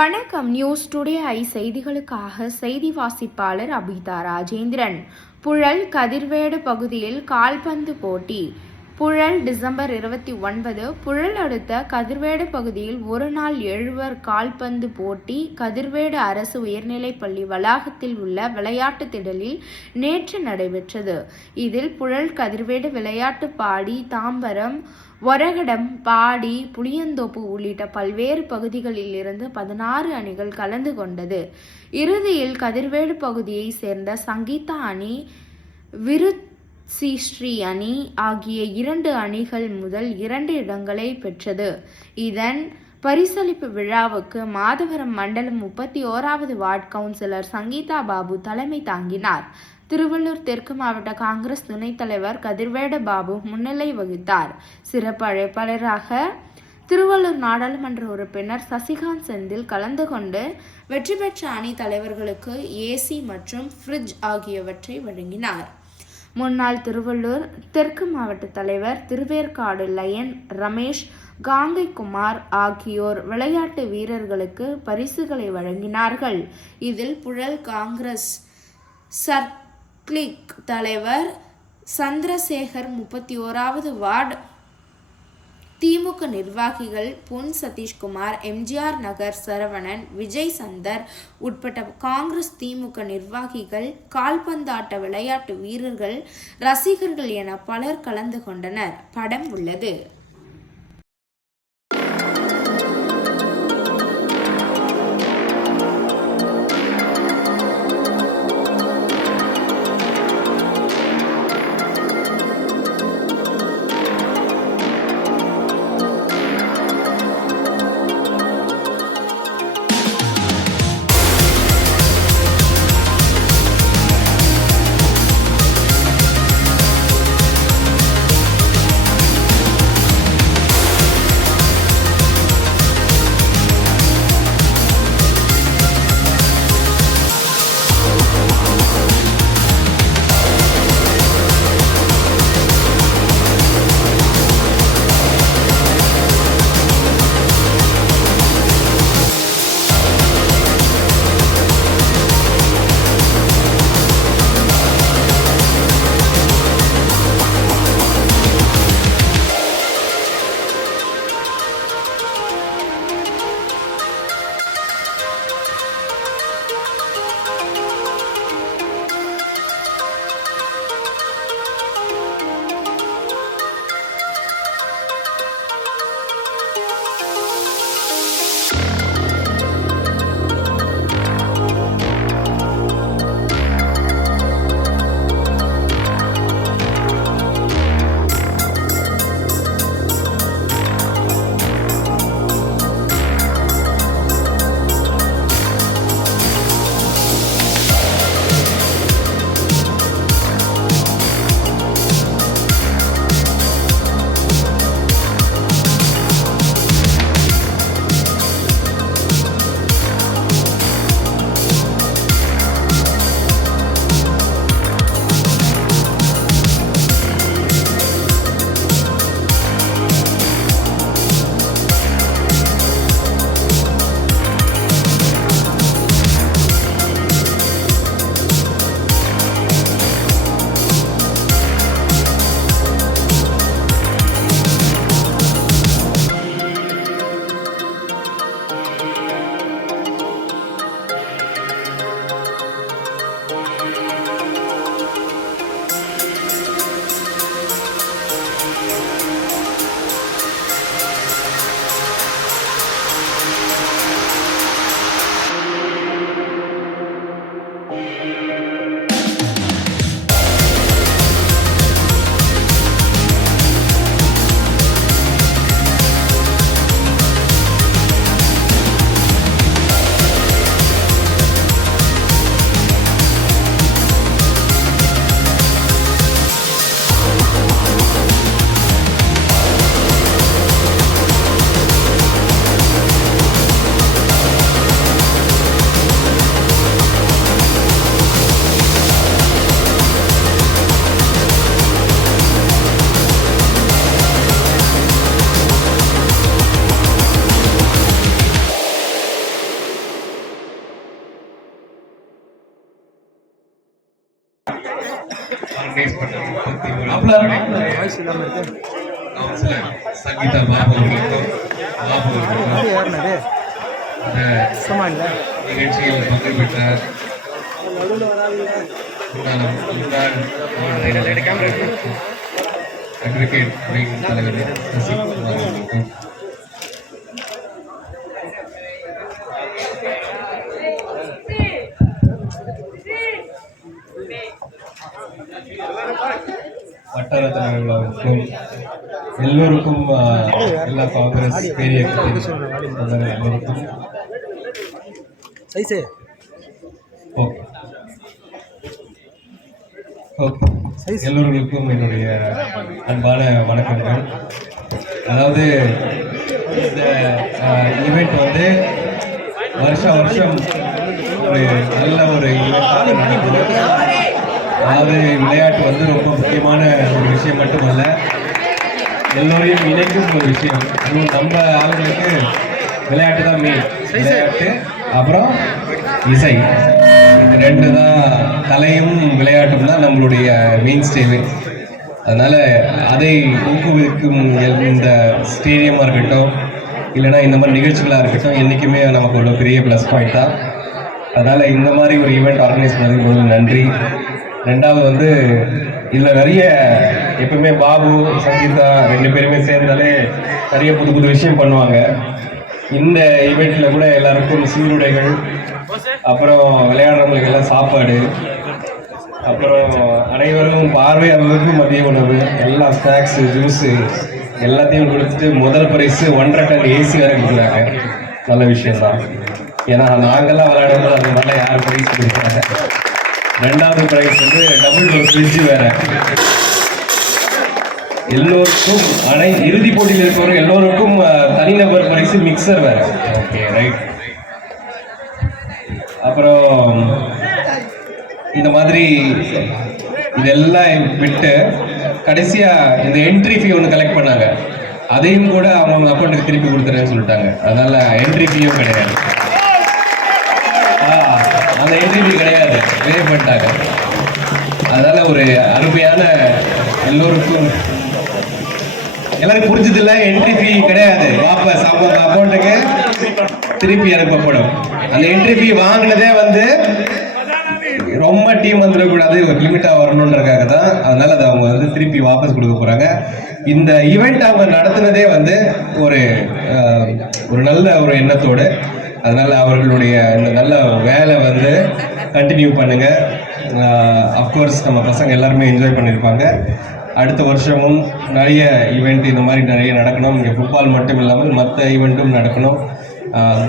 வணக்கம். News today செய்திகளுக்காக செய்தி வாசிப்பாளர் அபிதா ராஜேந்திரன். புழல் கதிர்வேடு பகுதியில் கால்பந்து போட்டி. புழல் டிசம்பர் 29. புழல் அடுத்த கதிர்வேடு பகுதியில் ஒருநாள் எழுவர் கால்பந்து போட்டி கதிர்வேடு அரசு உயர்நிலைப்பள்ளி வளாகத்தில் உள்ள விளையாட்டு திடலில் நேற்று நடைபெற்றது. இதில் புழல் கதிர்வேடு விளையாட்டு பாடி, தாம்பரம், ஒரகடம், பாடி, புளியந்தோப்பு உள்ளிட்ட பல்வேறு பகுதிகளில் இருந்து 16 அணிகள் கலந்து கொண்டது. இறுதியில் கதிர்வேடு பகுதியை சேர்ந்த சங்கீதா அணி, விருச்சிஸ்ரீ அணி ஆகிய 2 அணிகள் முதல் 2 இடங்களை பெற்றது. இதன் பரிசளிப்பு விழாவுக்கு மாதவரம் மண்டலம் 31வது வார்டு கவுன்சிலர் சங்கீதா பாபு தலைமை தாங்கினார். திருவள்ளூர் தெற்கு மாவட்ட காங்கிரஸ் துணைத் தலைவர் கதிர்வேடு பாபு முன்னிலை வகித்தார். சிறப்பு அழைப்பாளராக திருவள்ளூர் நாடாளுமன்ற உறுப்பினர் சசிகாந்த் செந்தில் கலந்து கொண்டு வெற்றி பெற்ற அணி தலைவர்களுக்கு ஏசி மற்றும் ஃப்ரிட்ஜ் ஆகியவற்றை வழங்கினார். முன்னாள் திருவள்ளூர் தெற்கு மாவட்ட தலைவர் திருவேற்காடு லயன் ரமேஷ், காங்கை குமார் ஆகியோர் விளையாட்டு வீரர்களுக்கு பரிசுகளை வழங்கினார்கள். இதில் புழல் காங்கிரஸ் சர்க்கிளிக் தலைவர் சந்திரசேகர், 31வது வார்டு திமுக நிர்வாகிகள் பொன் சதீஷ்குமார், எம்ஜிஆர் நகர் சரவணன், விஜய் சந்தர் உட்பட்ட காங்கிரஸ் திமுக நிர்வாகிகள், கால்பந்தாட்ட விளையாட்டு வீரர்கள், ரசிகர்கள் என பலர் கலந்து கொண்டனர். படம் உள்ளது. சங்கீதா பாபு அவர்களுக்கும் நிகழ்ச்சியில் பங்கு பெற்றார். அட்வொகேட் தலைவர் சசிகுமார் அவர்களுக்கும் வட்டார தலைவர்களுக்கும் எல்லோருக்கும் எல்லா காங்கிரஸ் பெரிய எல்லோருக்கும் எல்லோருக்கும் என்னுடைய அன்பான வணக்கங்கள். அதாவது இந்த ஈவெண்ட் வந்து வருஷம் ஒரு நல்ல ஒரு ஈவெண்ட்டாக நடக்குது. அதாவது விளையாட்டு வந்து ரொம்ப முக்கியமான ஒரு விஷயம் மட்டுமல்ல, எல்லோரையும் இணைக்கும் ஒரு விஷயம். அதுவும் நம்ம ஆளுங்களுக்கு விளையாட்டு தான் மெயின். விளையாட்டு அப்புறம் இசை, இது ரெண்டு தான். கலையும் விளையாட்டும் தான் நம்மளுடைய மெயின் ஸ்டேவே. அதனால் அதை ஊக்குவிக்கும் இந்த ஸ்டேடியமாக இருக்கட்டும், இல்லைனா இந்த மாதிரி நிகழ்ச்சிகளாக இருக்கட்டும், என்றைக்குமே நமக்கு ஒரு பெரிய ப்ளஸ் பாயிண்ட் தான். அதனால் இந்த மாதிரி ஒரு ஈவெண்ட் ஆர்கனைஸ் பண்ணதுக்கு முதல்ல நன்றி. ரெண்டாவது வந்து இதில் நிறைய எப்பவுமே பாபு சங்கீதா ரெண்டு பேருமே சேர்ந்தாலே நிறைய புது புது விஷயம் பண்ணுவாங்க. இந்த ஈவெண்ட்டில் கூட எல்லாருக்கும் சீருடைகள், அப்புறம் விளையாடுறவங்களுக்கு எல்லாம் சாப்பாடு, அப்புறம் அனைவரும் பார்வையாளர்களுக்கும் மதிய உணவு, எல்லா ஸ்நாக்ஸு ஜூஸு எல்லாத்தையும் கொடுத்துட்டு முதல் பரிசு 1.5 டன் ஏசி வேறு கொடுக்குறாங்க. நல்ல விஷயம்தான். ஏன்னா நாங்கள்லாம் விளையாடும்போது அது நல்லா யாரும் ப்ரைஸ் கொடுக்குறாங்க. ரெண்டாவது ப்ரைஸ் வந்து டபுள் டோர் ஃப்ரிட்ஜு வேறு. எல்லோருக்கும் இறுதி போட்டியில் இருக்கிறவங்க எல்லோருக்கும் தனிநபர் பரிசு மிக்சர் வேறு. Okay right. அப்புறம் இந்த மாதிரி இதெல்லாம் விட்டு கடைசியாக இந்த என்ட்ரி ஃபீ ஒன்று கலெக்ட் பண்ணாங்க. அதையும் கூட அவங்க அக்கௌண்ட்டுக்கு திருப்பி கொடுத்துறேன்னு சொல்லிட்டாங்க. அதனால என்ட்ரி ஃபீயும் கிடையாது. அந்த என்ட்ரி ஃபீ கிடையாது, பே பண்ணிட்டாங்க. அதனால ஒரு அருமையான எல்லோருக்கும் எல்லாரும் புரிஞ்சதில்லை. என்ட்ரி ஃபீ கிடையாது, வாபஸ் அவங்க அக்கௌண்ட்டுக்கு திருப்பி அனுப்பப்படும். அந்த என்ட்ரி ஃபீ வாங்கினதே வந்து ரொம்ப டீம் வந்துடக்கூடாது, ஒரு லிமிட்டாக வரணுன்றதுக்காக தான். அதனால அதை அவங்க வந்து திருப்பி வாபஸ் கொடுக்க போகிறாங்க. இந்த ஈவெண்ட் அவங்க நடத்துனதே வந்து ஒரு நல்ல ஒரு எண்ணத்தோடு. அதனால் அவர்களுடைய இந்த நல்ல வேலை வந்து கண்டினியூ பண்ணுங்கள். அஃப்கோர்ஸ் நம்ம பசங்க எல்லாருமே என்ஜாய் பண்ணியிருப்பாங்க. அடுத்த வருஷமும் நிறைய ஈவெண்ட் இந்த மாதிரி நிறைய நடக்கணும். இங்கே ஃபுட்பால் மட்டும் இல்லாமல் மற்ற ஈவெண்ட்டும் நடக்கணும்.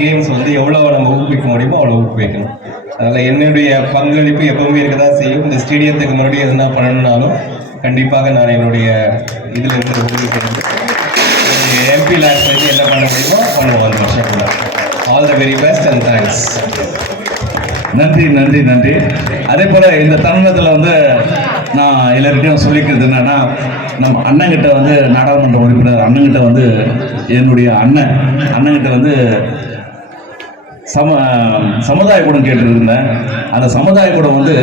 கேம்ஸ் வந்து எவ்வளோ நம்ம ஊக்குவிக்க முடியுமோ அவ்வளோ ஊக்குவிக்கணும். அதனால் என்னுடைய பங்களிப்பு எப்பவுமே இருக்க தான் செய்யும். இந்த ஸ்டேடியத்துக்கு மறுபடியும் எதுனா பண்ணணுன்னாலும் கண்டிப்பாக நான் என்னுடைய இதில் இருந்து ஊக்குவிக்கிறது. எம்பி லேக்ஸ்லேருந்து என்ன பண்ண முடியுமோ பண்ணுவோம் அந்த வருஷம் கூட. All the very best and thanks. நன்றி நன்றி நன்றி. அதே போல் இந்த தருணத்தில் வந்து நான் எல்லார்கிட்டையும் சொல்லிக்கிறது என்னன்னா, நம்ம அண்ணங்கிட்ட வந்து நாடாளுமன்ற உறுப்பினர் அண்ணங்கிட்ட வந்து என்னுடைய அண்ணங்கிட்ட வந்து சமுதாய கூடம் கேட்டுருந்தேன். அந்த சமுதாய கூடம் வந்து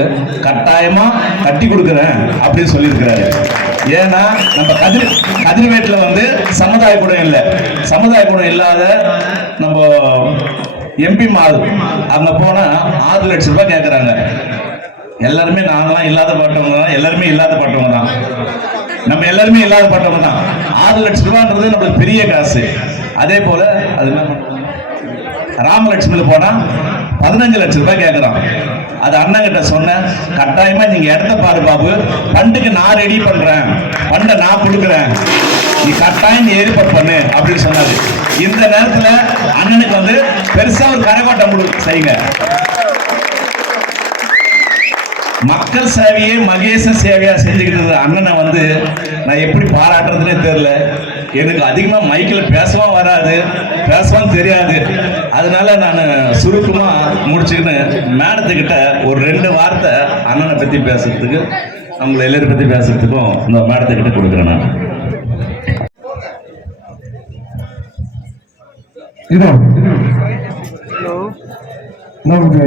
கட்டாயமாக கட்டி கொடுக்குறேன் அப்படின்னு சொல்லியிருக்கிறாரு. ஏன்னா நம்ம கதிர்வேட்டில் வந்து சமுதாய கூடம் இல்லை. சமுதாய கூடம் இல்லாத நம்ம எம்பி மால் அங்கே போனால் 6 லட்சம் ரூபாய் கேட்குறாங்க. எல்லாருமே நாங்களாம் இல்லாத பட்டவங்க தான், எல்லாருமே இல்லாத பட்டவங்க தான், நம்ம எல்லாருமே இல்லாத பட்டவங்க தான். 6 லட்சம் ரூபான்றது நம்மளுக்கு பெரிய காசு. அதே போல அது என்ன ராமலட்சுமியில் போனால் 15 லட்சம் ரூபாய் கேட்குறான். அது அண்ணங்கிட்ட சொன்னேன், கட்டாயமாக நீங்கள் இடத்த பாரு பாபு, ஃபண்டுக்கு நான் ரெடி பண்ணுறேன், ஃபண்டை நான் கொடுக்குறேன், நீ கட்டாயம் ஏற்பாடு பண்ணு அப்படின்னு சொன்னாரு. இந்த நேரத்தில் அண்ணனுக்கு வந்து பெருசாக ஒரு கரகோட்டம் செய்யுங்க. மக்கள் சேவையே மகேச சேவையா செஞ்சுக்கிட்டு அண்ணனை வந்து நான் எப்படி பாராட்டுறதுனே தெரியல. எனக்கு அதிகமாக மைக்கில் பேசவும் வராது, பேசவும் தெரியாது. அதனால நான் சுருக்கமாக முடிச்சுக்கின்னு மேடத்துக்கிட்ட ஒரு 2 வார்த்தை அண்ணனை பற்றி பேசுறதுக்கு, நம்மளை எல்லாரும் பற்றி பேசுறதுக்கும் இந்த மேடத்துக்கிட்ட கொடுக்குறேன். நான் இதோ நமக்கு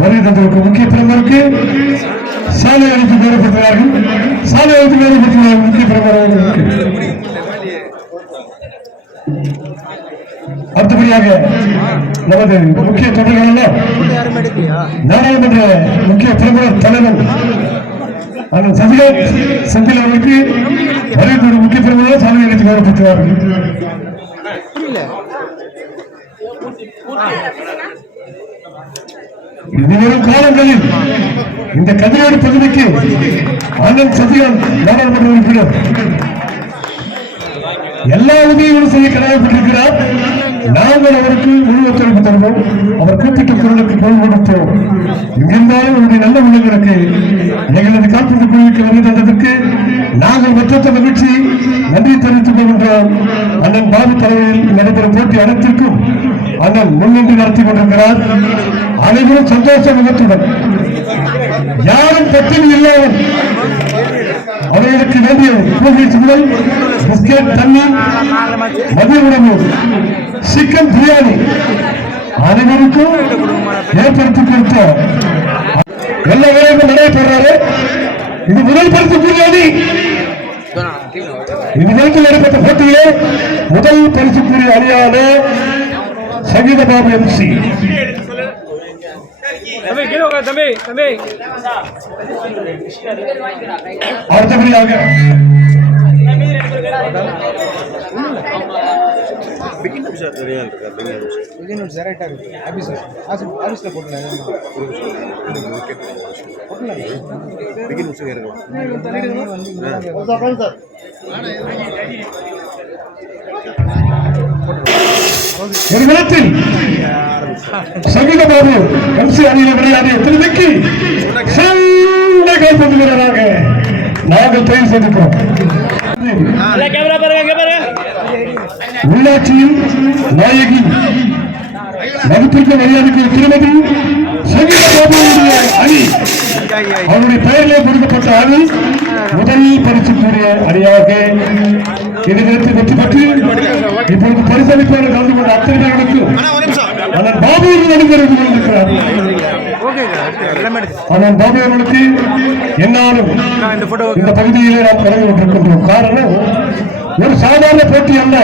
வருகை தந்திருக்கும் முக்கிய பிரமுகருக்கு சாலை அழைத்து வேறுபடுத்துகிறார்கள். சாலை அழைத்து வேறுபடுத்துகிறார்கள். முக்கிய பிரமுகர்கள். அடுத்தபடியாக நமது முக்கிய தொண்டர்கள் நாடாளுமன்ற முக்கிய பிரமுகர் தலைவர் அண்ணன் சசிகாந்த் செந்தில் அவர்களுக்கு வரவேற்பு முக்கிய பிரமுகர் சாலை அழைத்து வேறுபடுத்துகிறார்கள். இனிவரும் காலங்களில் இந்த கதிரோடு பகுதிக்கு அண்ணன் சசிகாந்த் நாடாளுமன்ற உறுப்பினர் எல்லா உதவிகளும் செய்ய கடமைப்பட்டிருக்கிறார். நாங்கள் அவருக்கு முழு ஒத்துழைப்பு தருவோம். அவர் கூப்பிட்ட குரலுக்கு குரல் கொடுத்தோம். இங்கிருந்தாலும் அவருடைய நல்ல உள்ளங்களுக்கு எங்களது காப்பீட்டு குழுவுக்கு வந்து தந்ததற்கு நாங்கள் மற்ற மகிழ்ச்சி நன்றி தெரிவித்துக் கொள்கின்றோம். அண்ணன் பாபு தலைமையில் நடைபெறும் போட்டி அனைத்திற்கும் அண்ணன் முன்னின்று நடத்தி கொண்டிருக்கிறார். அனைவரும் சந்தோஷ முகத்துடன் யாரும் பத்தினி இல்லாமல் அவர்களுக்கு வேண்டிய பூஜை சுடல், பிஸ்கெட், தண்ணீர், மதிய உணவு, சிக்கன் பிரியாணி அனைவருக்கும் ஏற்படுத்தி கொடுத்த எல்லா வேலையும் நடைபெறாரு. இது முதல் பரிசுக்குரிய அணி. இதுவரைக்கும் நடைபெற்ற போட்டியிலே முதல் பரிசுக்குரிய அணியான சங்கீத பாபு MC. அடுத்தபடியாக ஒரு விதத்தில் சங்கீத பாபு MC அணியில் விளையாடிய திருவிக்கி சிறந்த கால்பந்து வீரராக நாங்கள் தேர்வு செய்திருக்கிறோம். உள்ளாட்சியில் நாயகி மதிப்பிற்கு மரியாதைக்கு திருமதி சங்கீத பாபுடைய அணி அவருடைய பெயரிலே கொடுக்கப்பட்ட அணி முதல் பரிசுக்குரிய அணியாக இதிலிருந்து வெற்றி பெற்று இப்பொழுது பரிசளிப்பாளர் கலந்து கொண்ட அத்தனை பேர்களுக்கும் அண்ணன் பாபு நடிகர் கொண்டிருக்கிறார். அண்ணன் பாபு அவர்களுக்கு என்னாலும் இந்த பகுதியிலே நாம் கடந்து கொண்டிருக்கின்றோம். காரணம் ஒரு சாதாரண போட்டி அல்ல.